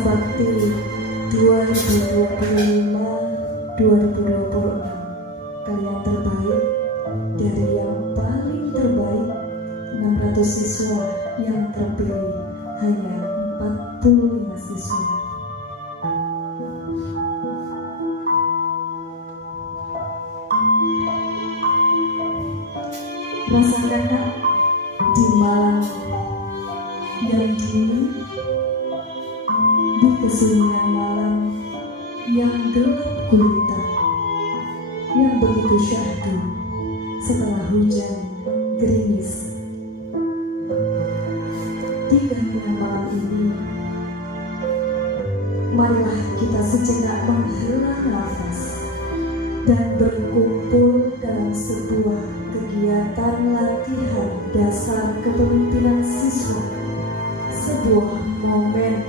Bakti 2025-2026, karya terbaik dari yang paling terbaik, 600 siswa yang terpilih hanya 45 siswa. Rasakanlah di malam yang dingin, di kesunyian malam yang gelap gulita, yang begitu syahdu setelah hujan gerimis. Di keheningan malam ini, marilah kita sejenak menghela nafas dan berkumpul dalam sebuah kegiatan latihan dasar kepemimpinan siswa, sebuah momen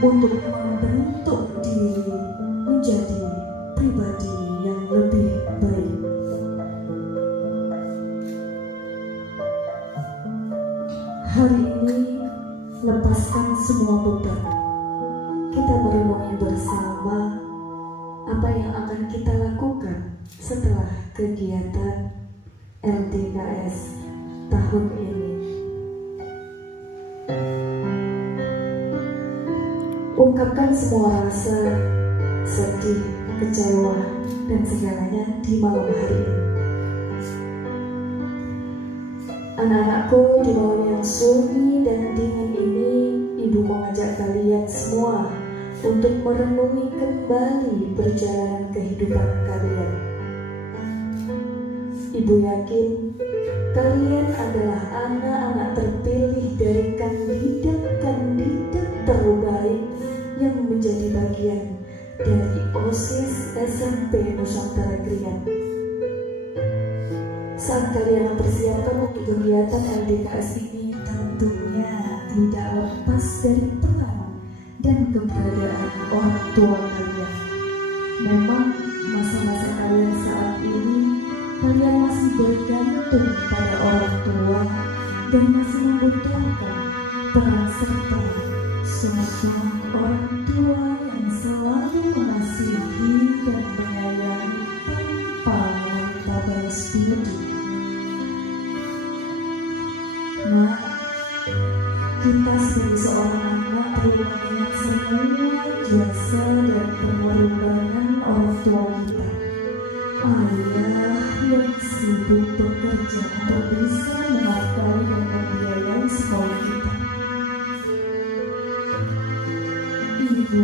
untuk membentuk diri menjadi pribadi yang lebih baik. Hari ini, lepaskan semua beban. Kita merenungi bersama apa yang akan kita lakukan setelah kegiatan LDKS tahun ini. Ungkapkan semua rasa sedih, kecewa, dan segalanya di malam hari ini. Anak-anakku, di malam yang sunyi dan dingin ini, Ibu mengajak kalian semua untuk merenungi kembali perjalanan kehidupan kalian. Ibu yakin kalian adalah anak-anak terpilih dari kandidat-kandidat terbaik yang menjadi bagian dari OSIS SMP Nusantara Krian. Saat kalian mempersiapkan untuk kegiatan LDKS ini, tentunya tidak lepas dari peran dan keberadaan orang tua kalian. Memang masa-masa kalian saat ini, kalian masih bergantung pada orang tua dan masih membutuhkan peran serta sosok orang tua yang selalu mengasihi dan menyayangi tanpa meminta balas budi. Nah, kita sebagai seorang anak perlu mengingat semua jasa dan pengorbanan orang tua kita. Ayah yang sibuk bekerja untuk bisa menafkahi dan membiayai sekolah kita. Ibu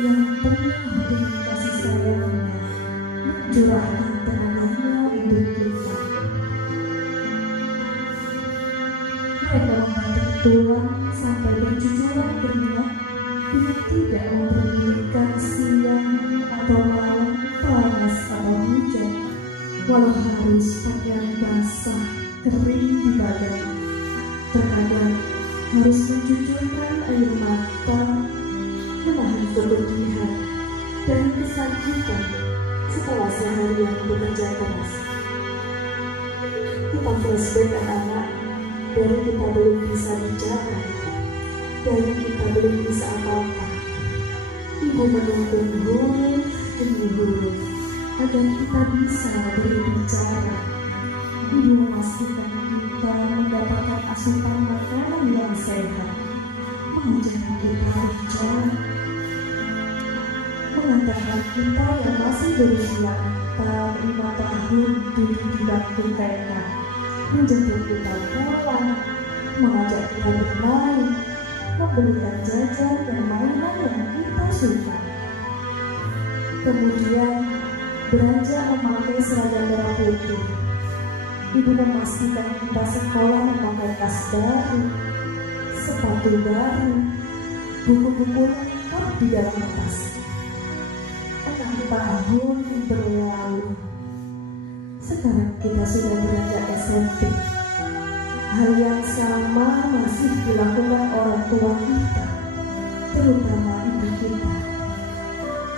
yang penuh dengan kasih sayangnya mencurahkan tenaganya untuk kita. Mereka membanting tulang sampai bercucuran keringat dengan tidak mempedulikan siang atau malam, panas atau hujan, walau harus pakaian basah kering di badan. Terkadang harus mencucurkan air mata, menahan kepedihan dan kesakitan setelah seharian bekerja keras. Kita flashback anak-anak, dari kita belum bisa bicara, dari kita belum bisa apa-apa. Ibu menuntun huruf demi huruf agar kita bisa berbicara. Ibu memastikan kita mendapatkan asupan makanan yang sehat, mengajarkan kita bicara, mengantarkan kita yang masih berusia 4-5 tahun duduk di bangku TK, menjemput kita pulang, mengajak kita bermain, membelikan jajan dan mainan yang kita suka. Kemudian beranjak memakai seragam merah putih. Ibu memastikan kita sekolah memakai tas baru, sepatu baru, buku-buku lengkap di dalam tas. 6 tahun berlalu. Sekarang kita sudah beranjak SMP. Hal yang sama masih dilakukan orang tua kita, terutama ibu kita.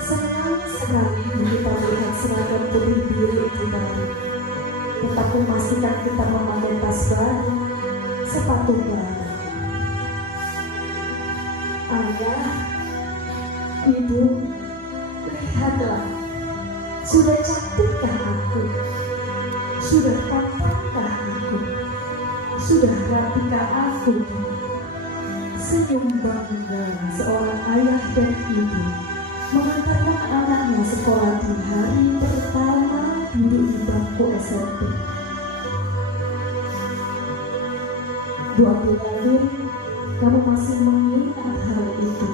Senang sekali kita melihat seragam putih biru itu baru. Tetap memastikan kita memakai tas baru, sepatu baru. Ayah, ibu, lihatlah, sudah cantikkah aku? Sudah tampankah aku? Sudah rapihkah aku? Senyum bangga seorang ayah dan ibu mengantarkan anaknya sekolah di hari pertama duduk di bangku SMP. Bu Abdul, kamu masih mengingat hal itu?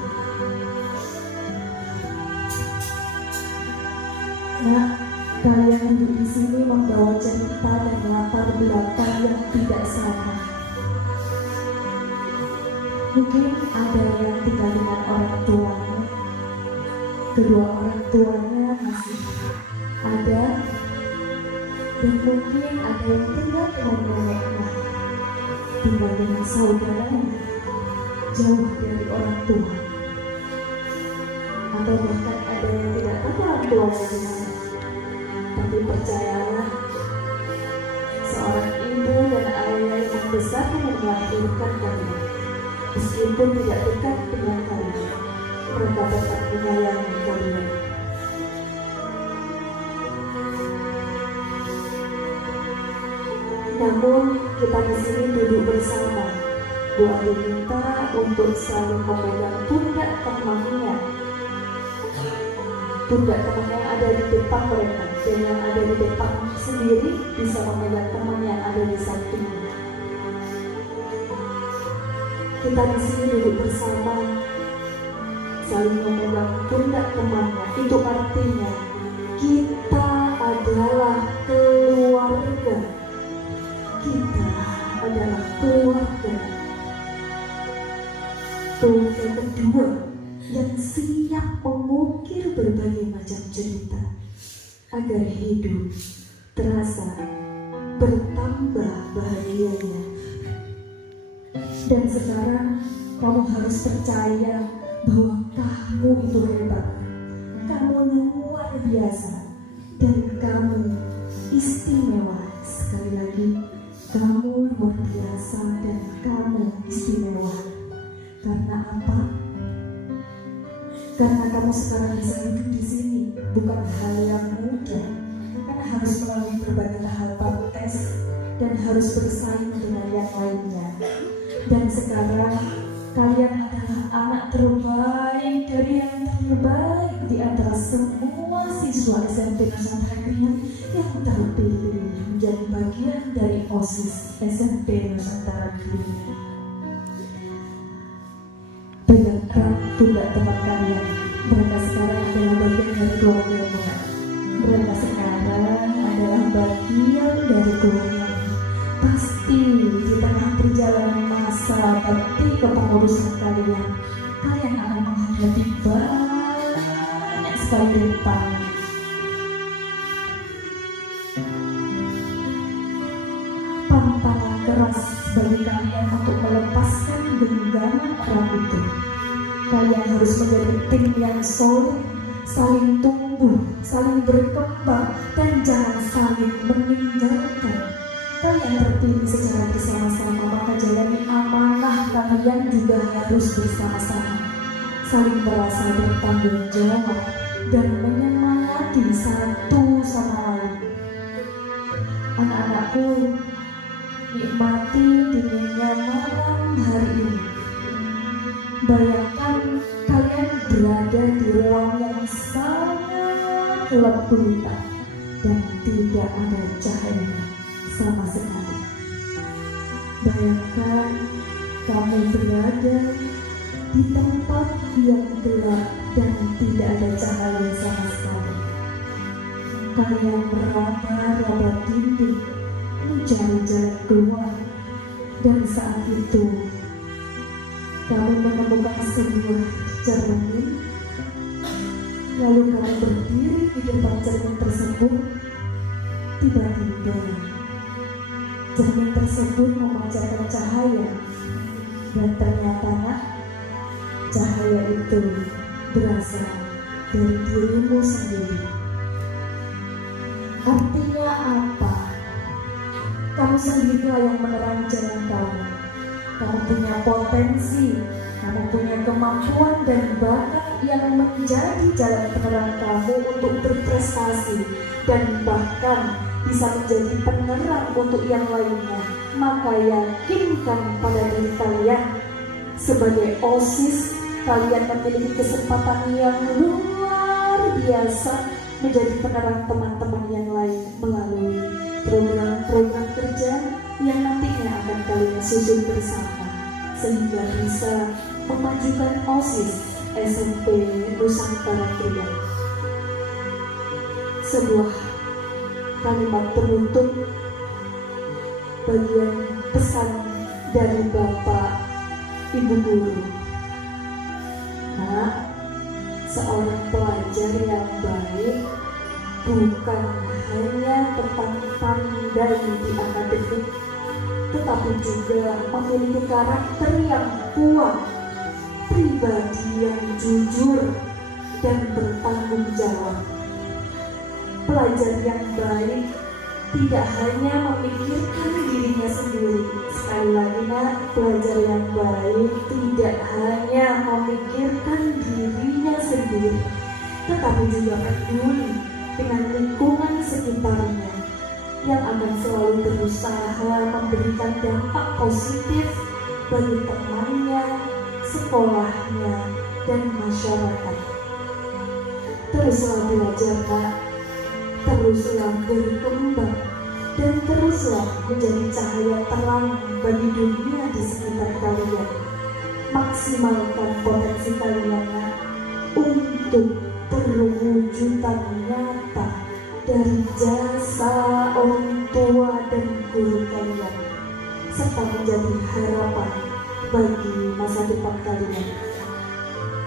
Nah, kalian duduk di sini membawa cerita dan latar belakang yang tidak sama. Mungkin ada yang tinggal dengan orang tuanya, kedua orang tuanya masih ada, dan mungkin ada yang tinggal dengan neneknya, tinggal dengan saudaranya, jauh dari orang tua, atau bahkan ada yang tidak tahu orang tuanya di mana. Tapi percayalah, seorang ibu dan ayah yang membesarkan dan melahirkan kalian, meskipun tidak dekat dengan kalian, mereka dapat menyayangi kalian. Namun kita di sini duduk bersama. Bu Adi minta untuk selalu memegang pundak temannya. Pundak teman yang ada di depan mereka, dan yang ada di depan sendiri bisa memegang teman yang ada di sampingnya. Kita di sini duduk bersama, saling memegang pundak temannya. Itu artinya kita adalah keluarga. Kita adalah keluarga. Keluarga kedua yang siap mengukir berbagai macam cerita agar hidup terasa bertambah bahagianya. Dan sekarang kamu harus percaya bahwa kamu itu hebat, kamu luar biasa, dan kamu istimewa. Sekali lagi, kamu luar biasa dan kamu istimewa. Karena apa? Karena kamu sekarang bisa hidup di sini bukan hal yang mudah, karena harus melalui berbagai tahapan tes dan harus bersaing dengan yang lainnya. Dan sekarang kalian adalah anak terbaik dari yang terbaik di antara semua siswa SMP Nusantara Krian yang terpilih menjadi bagian dari OSIS SMP Nusantara Krian. Pegangkan pundak teman kalian. Mereka sekarang adalah bagian dari keluargamu. Mereka sekarang adalah bagian dari keluarga. Pasti di tengah perjalanan masa bakti kepengurusan kalian akan menghadapi banyak sekali rintangan. Tantangan keras bagi kalian untuk melepaskan genggaman erat itu. Kalian harus menjadi tim yang solid, saling tumbuh, saling berkembang, dan jangan saling meninggalkan. Kalian terpilih secara bersama-sama, maka jalani amanah kalian juga harus bersama-sama, saling merasa bertanggung jawab dan menyemangati satu sama lain. Anak-anakku, nikmati dinginnya malam hari ini. Bayangkan kalian berada di ruang yang sangat gelap gulita dan tidak ada cahaya sama sekali. Bayangkan kamu berada di tempat yang gelap dan tidak ada cahaya sama sekali. Kalian meraba-raba dinding mencari jalan keluar, dan saat itu kamu menemukan sebuah cermin. Lalu kamu berdiri di depan cermin tersebut. Tiba-tiba cermin tersebut memancarkan cahaya, dan ternyata cahaya itu berasal dari dirimu sendiri. Artinya apa? Kamu sendirilah yang menerangi jalan kamu. kamu punya potensi, kamu punya kemampuan dan bakat yang menjadi jalan penerang kamu untuk berprestasi dan bahkan bisa menjadi penerang untuk yang lainnya. Maka yakinkan pada diri kalian, sebagai OSIS kalian memiliki kesempatan yang luar biasa menjadi penerang teman-teman yang lain melalui program-program kerja yang nantinya akan kalian susun bersama, sehingga bisa memajukan OSIS SMP Nusantara Kria. Sebuah kalimat penutup bagian pesan dari Bapak Ibu Guru. Nah, seorang pelajar yang baik bukan hanya tentang pandai di akademik, tetapi juga memiliki karakter yang kuat, pribadi yang jujur dan bertanggung jawab. Pelajar yang baik tidak hanya memikirkan dirinya sendiri. Sekali lagi nak, pelajar yang baik tidak hanya memikirkan dirinya sendiri, tetapi juga peduli dengan lingkungan sekitarnya, yang akan selalu berusaha memberikan dampak positif bagi temannya, sekolahnya, dan masyarakat. Teruslah belajar nak, teruslah berkembang, dan teruslah menjadi cahaya terang bagi dunia di sekitar kalian. Maksimalkan potensi kalian nak, untuk perwujudan nyata dari jasa orang tua dan guru kalian, serta menjadi harapan bagi masa depan kalian.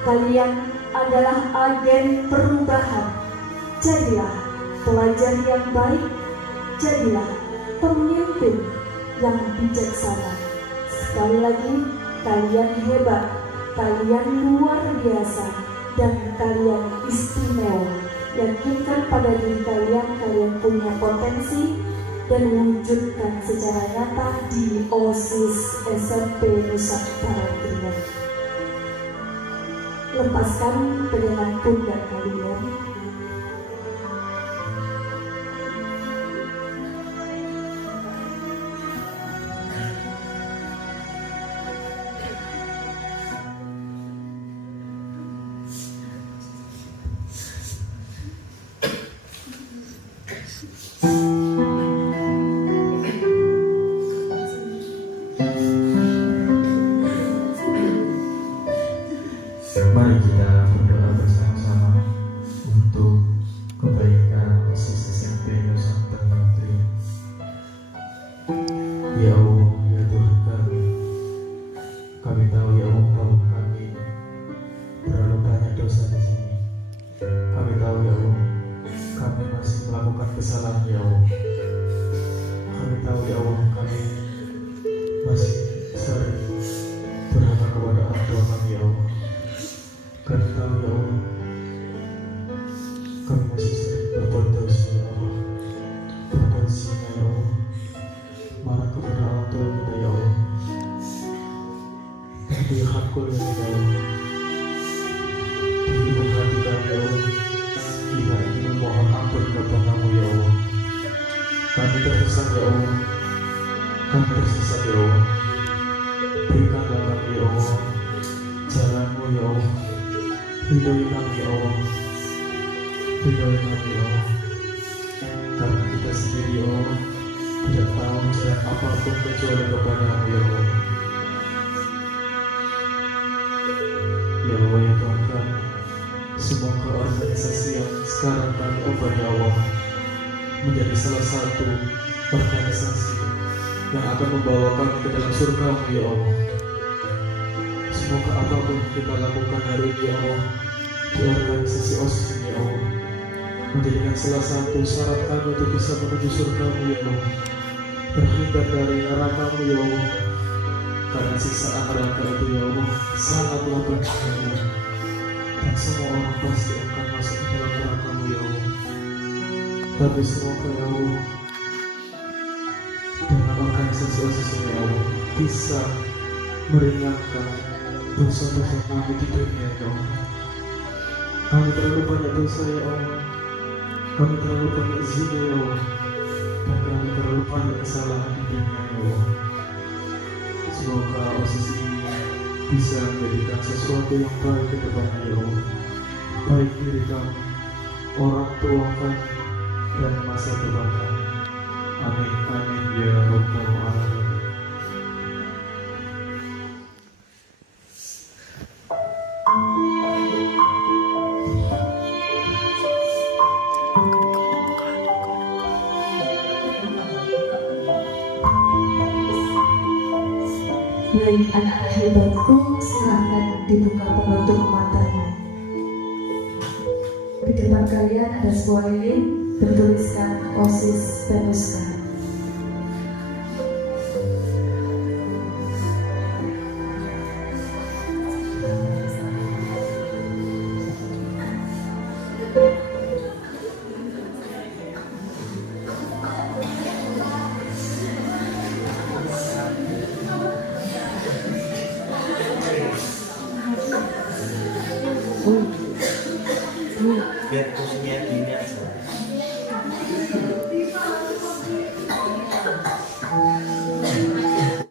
Kalian adalah agen perubahan. Jadilah pelajar yang baik, jadilah pemimpin yang bijaksana. Sekali lagi, kalian hebat, kalian luar biasa, dan kalian istimewa. Yakinkan pada diri kalian, kalian punya potensi, dan wujudkan secara nyata di OSIS SMP Nusantara Kria. Lepaskan pegangan pundak kalian. Mari kita berdoa bersama-sama untuk kebaikan OSIS SMP Nusantara Kria. Ya Allah, ya Tuhan kami tahu ya Allah bahwa kami terlalu banyak dosa di sini. Kami tahu ya Allah, kami masih melakukan kesalahan ya Allah. Kami tahu ya Allah, kami masih sering durhaka kepada orang tua kami ya Allah. Kami tahu ya Allah, kami masih sering berbuat dosa ya Allah. Berdosa ya Allah, marah kepada orang tua kita ya Allah. Tapi hakul ya Allah, dengan hati kami ya Allah, kita ingin memohon ampun kepadamu ya Allah. Kami tersesat ya Allah, kami tersesat ya Allah. Berikanlah kami ya Allah jalanmu ya Allah. Ridhoi kami ya Allah, ridhoi kami ya Allah. Karena kita sendiri ya Allah tidak tahu jalan apapun kecuali kepadamu ya Allah. Ya Allah ya Tuhan kami, semoga organisasi yang sekarang kami ubah ya Allah menjadi salah satu organisasi yang akan membawa kami ke dalam surga-Mu ya Allah. Semoga apapun kita lakukan hari ini ya Allah di organisasi OSIS ini ya Allah menjadikan salah satu syarat kami untuk bisa menuju surga-Mu ya Allah, terhindar dari neraka-Mu ya Allah. Karena siksaan neraka itu ya Allah sangatlah berat ya Allah, dan semua orang pasti akan masuk ke dalam neraka-Mu ya Allah. Tapi semoga ya Allah dengan organisasi OSIS ini ya Allah bisa meringankan dosa-dosa kami di dunia ya Allah. Kami terlalu banyak dosa ya Allah. Kami terlalu banyak zina ya Allah. Dan kami terlalu banyak kesalahan di dunia ya Allah. Semoga OSIS ini bisa menjadikan sesuatu yang baik ke depannya ya Allah. Baik diri kami, orang tua kami, dan masa depan kami. Amin, amin ya Rabbal Alamin. Baik anak hebatku, silahkan dibuka penutup matanya. Di depan kalian ada sebuah lilin bertuliskan OSIS Penuska. Biar terus